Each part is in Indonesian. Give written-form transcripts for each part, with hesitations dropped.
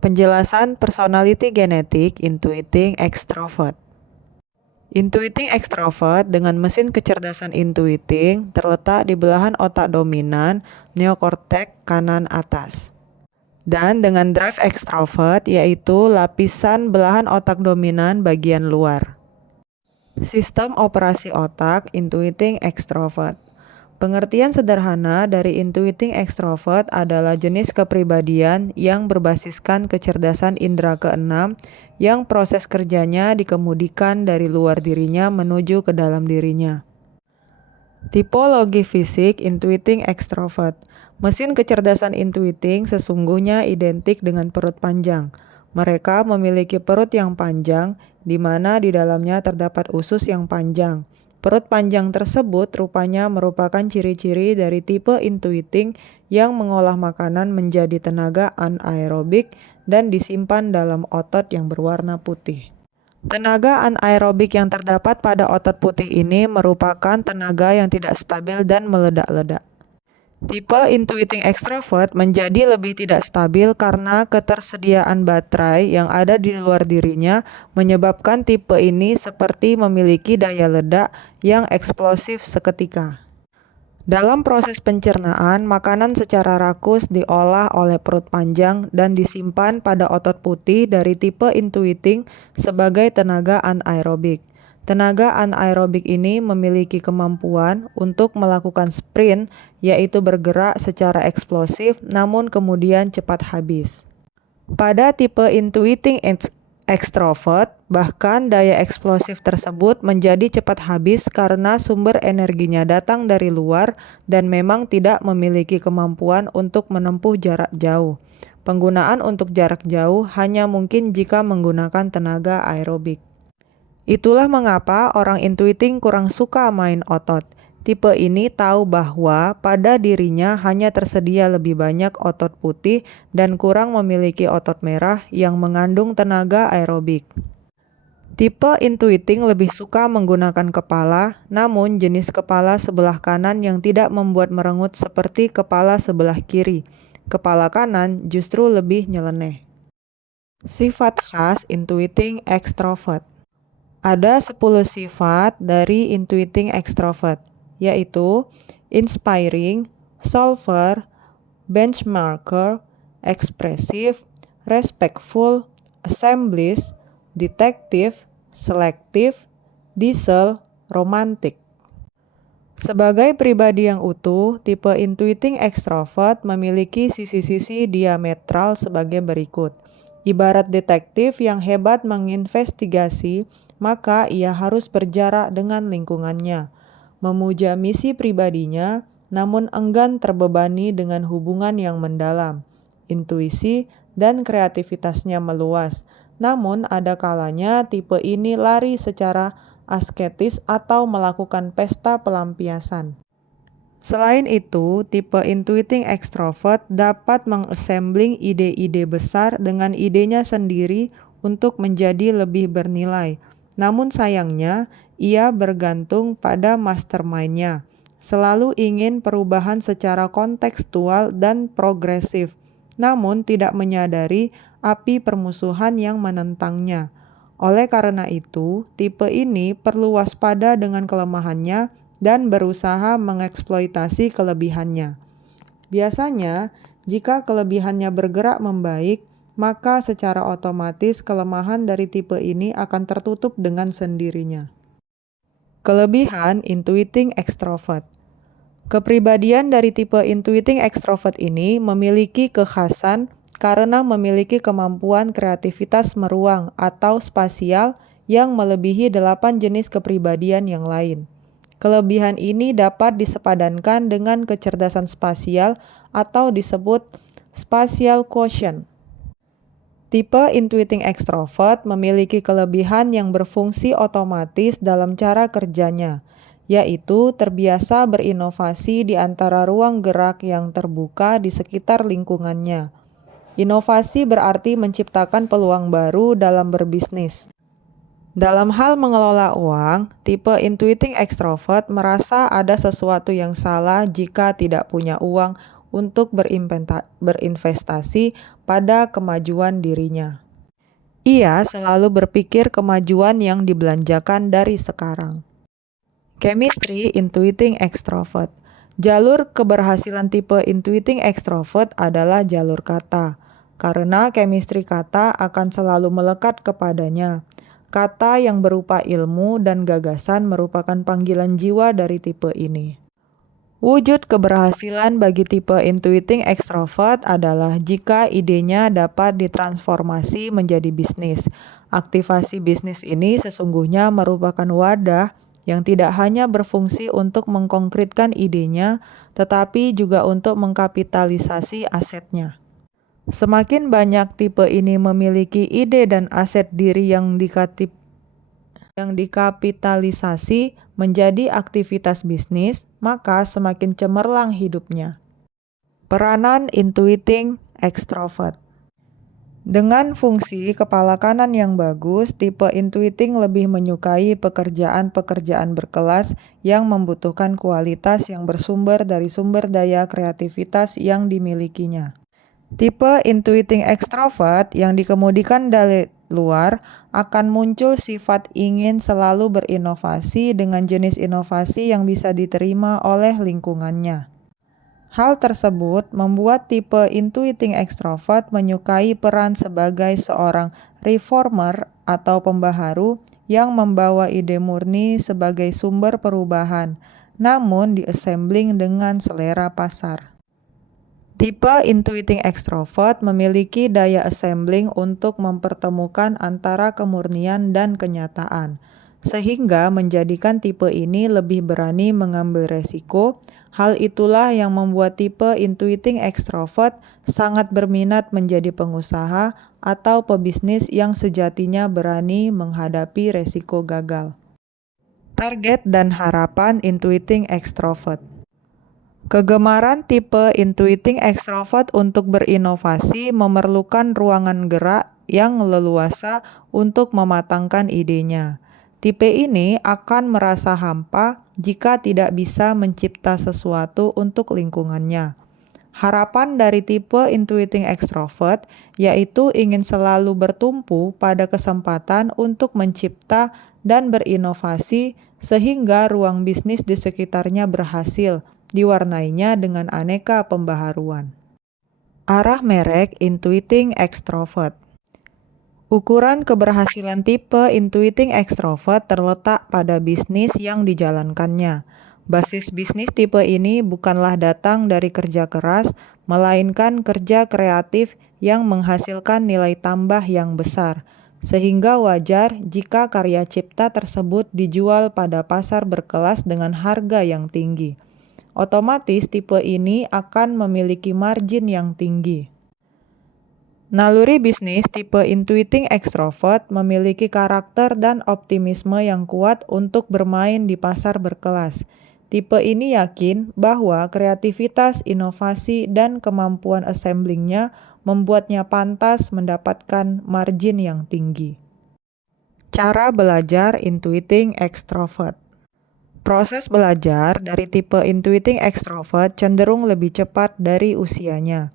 Penjelasan personality genetik intuiting extrovert. Intuiting extrovert dengan mesin kecerdasan intuiting terletak di belahan otak dominan neokortek kanan atas. Dan dengan drive extrovert yaitu lapisan belahan otak dominan bagian luar. Sistem operasi otak intuiting extrovert. Pengertian sederhana dari intuiting extrovert adalah jenis kepribadian yang berbasiskan kecerdasan indera keenam yang proses kerjanya dikemudikan dari luar dirinya menuju ke dalam dirinya. Tipologi fisik intuiting extrovert. Mesin kecerdasan intuiting sesungguhnya identik dengan perut panjang. Mereka memiliki perut yang panjang, di mana di dalamnya terdapat usus yang panjang. Perut panjang tersebut rupanya merupakan ciri-ciri dari tipe intuiting yang mengolah makanan menjadi tenaga anaerobik dan disimpan dalam otot yang berwarna putih. Tenaga anaerobik yang terdapat pada otot putih ini merupakan tenaga yang tidak stabil dan meledak-ledak. Tipe intuiting extrovert menjadi lebih tidak stabil karena ketersediaan baterai yang ada di luar dirinya menyebabkan tipe ini seperti memiliki daya ledak yang eksplosif seketika. Dalam proses pencernaan, makanan secara rakus diolah oleh perut panjang dan disimpan pada otot putih dari tipe intuiting sebagai tenaga anaerobik. Tenaga anaerobik ini memiliki kemampuan untuk melakukan sprint, yaitu bergerak secara eksplosif namun kemudian cepat habis. Pada tipe intuiting extrovert, bahkan daya eksplosif tersebut menjadi cepat habis karena sumber energinya datang dari luar dan memang tidak memiliki kemampuan untuk menempuh jarak jauh. Penggunaan untuk jarak jauh hanya mungkin jika menggunakan tenaga aerobik. Itulah mengapa orang intuiting kurang suka main otot. Tipe ini tahu bahwa pada dirinya hanya tersedia lebih banyak otot putih dan kurang memiliki otot merah yang mengandung tenaga aerobik. Tipe intuiting lebih suka menggunakan kepala, namun jenis kepala sebelah kanan yang tidak membuat merengut seperti kepala sebelah kiri. Kepala kanan justru lebih nyeleneh. Sifat khas intuiting extrovert. Ada 10 sifat dari intuiting extrovert, yaitu inspiring, solver, benchmarker, ekspresif, respectful, assemblist, detektif, selektif, diesel, romantik. Sebagai pribadi yang utuh, tipe intuiting extrovert memiliki sisi-sisi diametral sebagai berikut. Ibarat detektif yang hebat menginvestigasi, maka ia harus berjarak dengan lingkungannya, memuja misi pribadinya, namun enggan terbebani dengan hubungan yang mendalam. Intuisi dan kreativitasnya meluas, namun ada kalanya tipe ini lari secara asketis atau melakukan pesta pelampiasan. Selain itu, tipe intuiting extrovert dapat mengassembling ide-ide besar dengan idenya sendiri untuk menjadi lebih bernilai. Namun sayangnya, ia bergantung pada mastermind-nya. Selalu ingin perubahan secara kontekstual dan progresif, namun tidak menyadari api permusuhan yang menentangnya. Oleh karena itu, tipe ini perlu waspada dengan kelemahannya dan berusaha mengeksploitasi kelebihannya. Biasanya, jika kelebihannya bergerak membaik, maka secara otomatis kelemahan dari tipe ini akan tertutup dengan sendirinya. Kelebihan intuiting extrovert. Kepribadian dari tipe intuiting extrovert ini memiliki kekhasan karena memiliki kemampuan kreativitas meruang atau spasial yang melebihi 8 jenis kepribadian yang lain. Kelebihan ini dapat disepadankan dengan kecerdasan spasial atau disebut spatial quotient. Tipe intuiting extrovert memiliki kelebihan yang berfungsi otomatis dalam cara kerjanya, yaitu terbiasa berinovasi di antara ruang gerak yang terbuka di sekitar lingkungannya. Inovasi berarti menciptakan peluang baru dalam berbisnis. Dalam hal mengelola uang, tipe intuiting extrovert merasa ada sesuatu yang salah jika tidak punya uang untuk berinvestasi pada kemajuan dirinya. Ia selalu berpikir kemajuan yang dibelanjakan dari sekarang. Chemistry Intuiting Extrovert. Jalur keberhasilan tipe Intuiting Extrovert adalah jalur kata, karena chemistry kata akan selalu melekat kepadanya. Kata yang berupa ilmu dan gagasan merupakan panggilan jiwa dari tipe ini. Wujud keberhasilan bagi tipe Intuiting Extrovert adalah jika idenya dapat ditransformasi menjadi bisnis. Aktivasi bisnis ini sesungguhnya merupakan wadah yang tidak hanya berfungsi untuk mengkonkretkan idenya, tetapi juga untuk mengkapitalisasi asetnya. Semakin banyak tipe ini memiliki ide dan aset diri yang dikapitalisasi menjadi aktivitas bisnis, maka semakin cemerlang hidupnya. Peranan Intuiting Extrovert. Dengan fungsi kepala kanan yang bagus, tipe Intuiting lebih menyukai pekerjaan-pekerjaan berkelas yang membutuhkan kualitas yang bersumber dari sumber daya kreativitas yang dimilikinya. Tipe Intuiting Extrovert yang dikemudikan dari luar akan muncul sifat ingin selalu berinovasi dengan jenis inovasi yang bisa diterima oleh lingkungannya. Hal tersebut membuat tipe Intuiting Extrovert menyukai peran sebagai seorang reformer atau pembaharu yang membawa ide murni sebagai sumber perubahan, namun diassembling dengan selera pasar. Tipe Intuiting Extrovert memiliki daya assembling untuk mempertemukan antara kemurnian dan kenyataan, sehingga menjadikan tipe ini lebih berani mengambil resiko. Hal itulah yang membuat tipe Intuiting Extrovert sangat berminat menjadi pengusaha atau pebisnis yang sejatinya berani menghadapi resiko gagal. Target dan harapan Intuiting Extrovert. Kegemaran tipe Intuiting Extrovert untuk berinovasi memerlukan ruangan gerak yang leluasa untuk mematangkan idenya. Tipe ini akan merasa hampa jika tidak bisa mencipta sesuatu untuk lingkungannya. Harapan dari tipe Intuiting Extrovert yaitu ingin selalu bertumpu pada kesempatan untuk mencipta dan berinovasi sehingga ruang bisnis di sekitarnya berhasil, diwarnainya dengan aneka pembaharuan. Arah merek Intuiting Extrovert. Ukuran keberhasilan tipe Intuiting Extrovert terletak pada bisnis yang dijalankannya. Basis bisnis tipe ini bukanlah datang dari kerja keras, melainkan kerja kreatif yang menghasilkan nilai tambah yang besar, sehingga wajar jika karya cipta tersebut dijual pada pasar berkelas dengan harga yang tinggi. Otomatis tipe ini akan memiliki margin yang tinggi. Naluri bisnis tipe Intuiting Extrovert memiliki karakter dan optimisme yang kuat untuk bermain di pasar berkelas. Tipe ini yakin bahwa kreativitas, inovasi, dan kemampuan assemblingnya membuatnya pantas mendapatkan margin yang tinggi. Cara belajar Intuiting Extrovert. Proses belajar dari tipe Intuiting Extrovert cenderung lebih cepat dari usianya.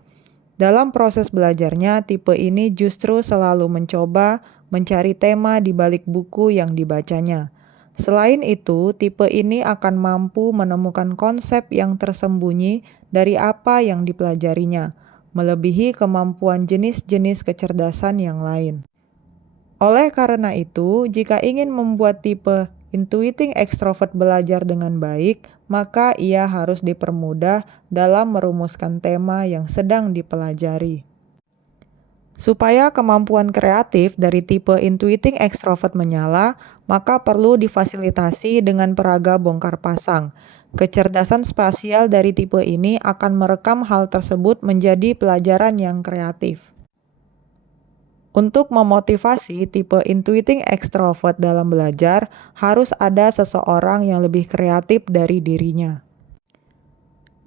Dalam proses belajarnya, tipe ini justru selalu mencoba mencari tema di balik buku yang dibacanya. Selain itu, tipe ini akan mampu menemukan konsep yang tersembunyi dari apa yang dipelajarinya, melebihi kemampuan jenis-jenis kecerdasan yang lain. Oleh karena itu, jika ingin membuat tipe Intuiting Extrovert belajar dengan baik, maka ia harus dipermudah dalam merumuskan tema yang sedang dipelajari. Supaya kemampuan kreatif dari tipe Intuiting Extrovert menyala, maka perlu difasilitasi dengan peraga bongkar pasang. Kecerdasan spasial dari tipe ini akan merekam hal tersebut menjadi pelajaran yang kreatif. Untuk memotivasi tipe Intuiting Extrovert dalam belajar, harus ada seseorang yang lebih kreatif dari dirinya.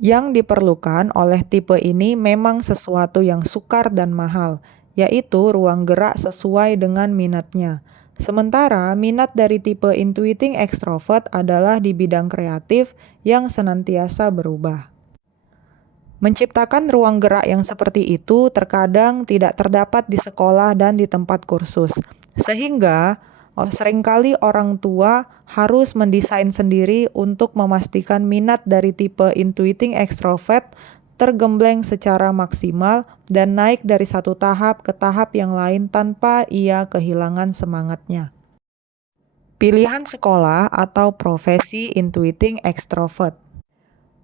Yang diperlukan oleh tipe ini memang sesuatu yang sukar dan mahal, yaitu ruang gerak sesuai dengan minatnya. Sementara minat dari tipe Intuiting Extrovert adalah di bidang kreatif yang senantiasa berubah. Menciptakan ruang gerak yang seperti itu terkadang tidak terdapat di sekolah dan di tempat kursus, sehingga seringkali orang tua harus mendesain sendiri untuk memastikan minat dari tipe intuiting extrovert tergembleng secara maksimal dan naik dari satu tahap ke tahap yang lain tanpa ia kehilangan semangatnya. Pilihan sekolah atau profesi intuiting extrovert.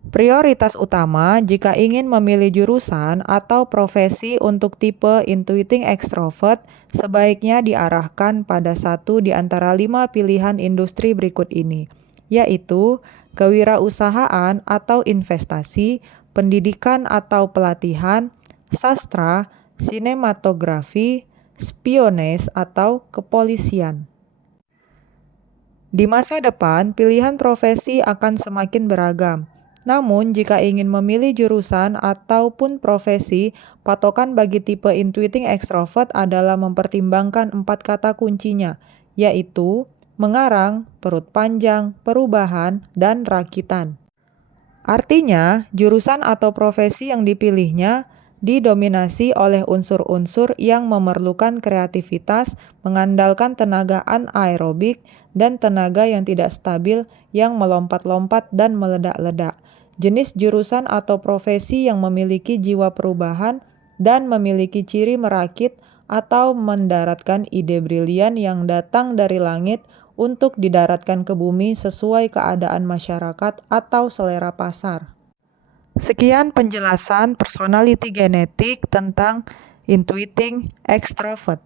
Prioritas utama jika ingin memilih jurusan atau profesi untuk tipe intuiting extrovert sebaiknya diarahkan pada satu di antara 5 pilihan industri berikut ini, yaitu kewirausahaan atau investasi, pendidikan atau pelatihan, sastra, sinematografi, spionage atau kepolisian. Di masa depan, pilihan profesi akan semakin beragam. Namun, jika ingin memilih jurusan ataupun profesi, patokan bagi tipe intuiting extrovert adalah mempertimbangkan 4 kata kuncinya, yaitu mengarang, perut panjang, perubahan, dan rakitan. Artinya, jurusan atau profesi yang dipilihnya didominasi oleh unsur-unsur yang memerlukan kreativitas, mengandalkan tenaga anaerobik, dan tenaga yang tidak stabil yang melompat-lompat dan meledak-ledak. Jenis jurusan atau profesi yang memiliki jiwa perubahan dan memiliki ciri merakit atau mendaratkan ide brilian yang datang dari langit untuk didaratkan ke bumi sesuai keadaan masyarakat atau selera pasar. Sekian penjelasan personality genetik tentang intuiting extrovert.